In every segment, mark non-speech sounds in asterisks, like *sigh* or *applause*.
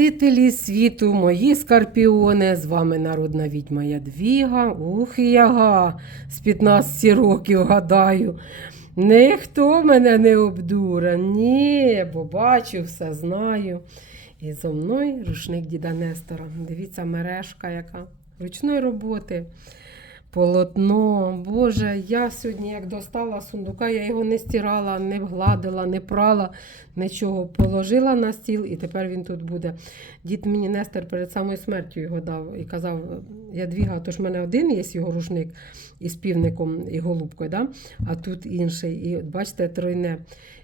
Жителі світу, мої скорпіони, з вами народна відьма Ядвіга. Ух, і яга з 15 років гадаю. Ніхто мене не обдура, Ні, бо бачу, все знаю. І зо мною рушник діда Нестора. Дивіться, мережка яка ручної роботи. Полотно, Боже, я сьогодні, як достала сундука, я його не стирала, не гладила, не прала, нічого. Положила на стіл і тепер він тут буде. Дід мені Нестер перед самою смертю його дав і казав: Ядвіга, то ж в мене один є його рушник із півником і голубкою, да? а тут інший. І бачите, тройне.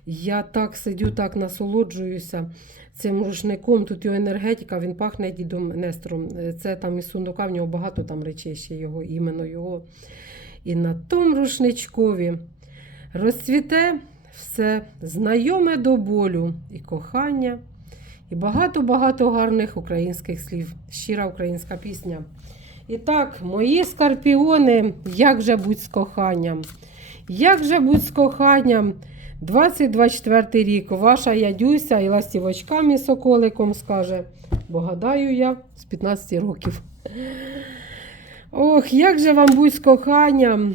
Я так сидю, так насолоджуюся цим рушником. Тут його енергетика, він пахне дідом Нестором. Це там із сундука, в нього багато там речей ще його, іменно його. І на тому рушничкові розцвіте все знайоме до болю і кохання, і багато-багато гарних українських слів. Щира українська пісня. І так, мої скорпіони, як же будь з коханням? Як же будь з коханням? 2024 рік. Ваша ядюся і ластівочками соколиком скаже. Бо гадаю я з 15 років. Ох, як же вам будь з коханням?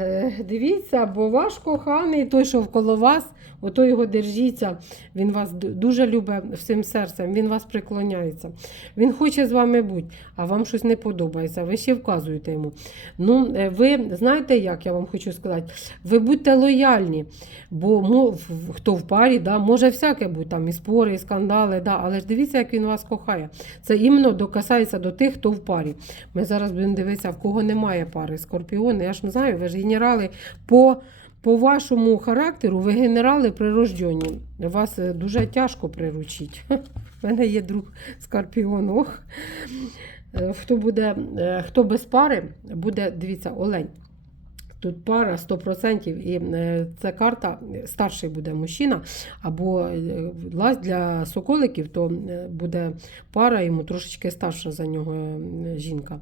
Е, Дивіться, бо ваш коханий, той, що вколо вас, ото його держіться. Він вас дуже любить всім серцем, він вас приклоняється. Він хоче з вами бути, а вам щось не подобається. Ви ще вказуєте йому. Ну, е, ви знаєте, як я вам хочу сказати? Ви будьте лояльні, бо в- хто в парі, да, може всяке бути, там і спори, і скандали, да, але ж дивіться, як він вас кохає. Це іменно докасається до тих, хто в парі. Ми зараз будемо дивитися, в кого немає пари. Скорпіони, я ж не знаю, ви ж генерали по. По вашому характеру ви генерали прирождені. Вас е, дуже тяжко приручити. *laughs* У мене є друг скорпіон. Ох. Е, Хто буде, е, хто без пари, буде, дивіться, олень. Тут пара 100%, і е, ця карта е, старший буде мужчина, або е, для соколиків, то е, буде пара йому трошечки старша за нього жінка.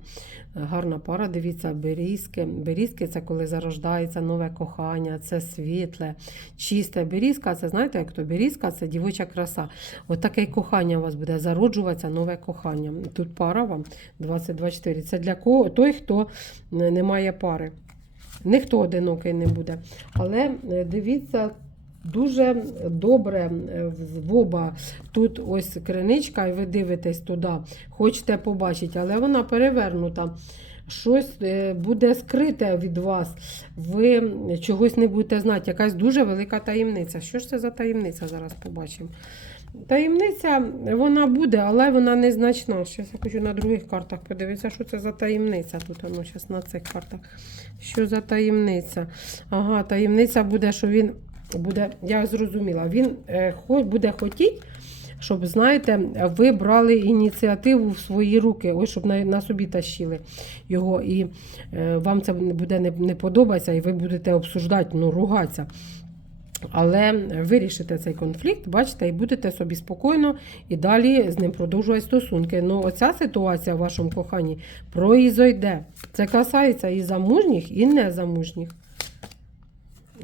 Гарна пара, дивіться, берізки. Берізки це коли зарождається нове кохання, це світле, чисте. Берізка, це знаєте, як то берізка, це дівоча краса. От таке кохання у вас буде зароджуватися, нове кохання. Тут пара вам 2024. Це для кого? Той, хто не має пари. Ніхто одинокий не буде. Але е, дивіться, дуже добре е, в оба. Тут ось криничка, і ви дивитесь туди, хочете побачити, але вона перевернута. Щось е, буде скрите від вас, ви чогось не будете знати. Якась дуже велика таємниця. Що ж це за таємниця? Зараз побачимо. Таємниця вона буде, але вона незначна. Зараз я хочу на других картах подивитися, що це за таємниця. Тут воно зараз на цих картах. Що за таємниця? Ага, таємниця буде, що він буде, я зрозуміла, він е, буде хотіти, щоб, знаєте, ви брали ініціативу в свої руки, ось щоб на, на собі тащили його, і е, вам це буде не, не подобатися, і ви будете обсуждати, ну, ругатися. Але вирішите цей конфлікт, бачите, і будете собі спокійно і далі з ним продовжувати стосунки. Ну, оця ситуація в вашому коханні произойде. Це касається і замужніх, і незамужніх.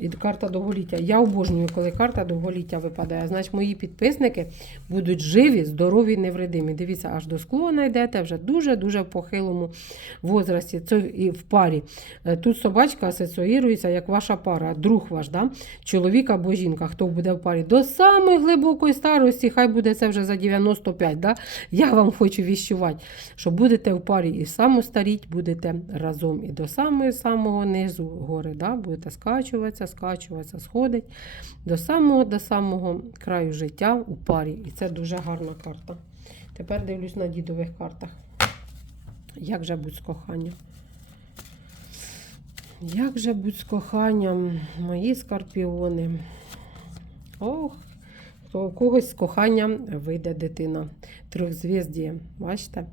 І карта довголіття. Я обожнюю, коли карта довголіття випадає. Значить, мої підписники будуть живі, здорові, невредимі. Дивіться, аж до склона йдете, вже дуже-дуже в похилому возрасті. Це і в парі. Е, Тут собачка асоціюється як ваша пара, друг ваш, да? чоловік або жінка, хто буде в парі. До самої глибокої старості, хай буде це вже за 95. Да? Я вам хочу віщувати, що будете в парі і самостаріть, будете разом. І до самого самого низу гори, да? будете скачуватися, скачуватися, сходить до самого до самого краю життя у парі. І це дуже гарна карта. Тепер дивлюсь на дідових картах. Як же будь з коханням? Як же будь з коханням, мої скорпіони? Ох, то у когось з коханням вийде дитина. Трьохзвіздіє, бачите?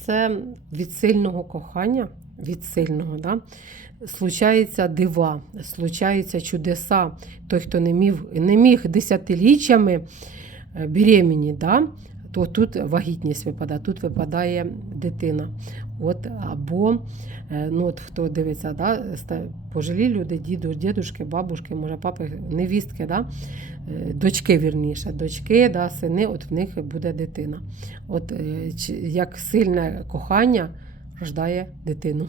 Це від сильного кохання, від сильного, да? случаються дива, случаються чудеса. Той, хто не міг, не міг десятиліттями е, беременні, да? то тут вагітність випадає, тут випадає дитина. От, або е, ну, от, хто дивиться, да, пожилі люди, діду, дідушки, бабушки, може, папи, невістки, да, е, дочки вірніше, дочки, да, сини, от в них буде дитина. От як сильне кохання рождає дитину.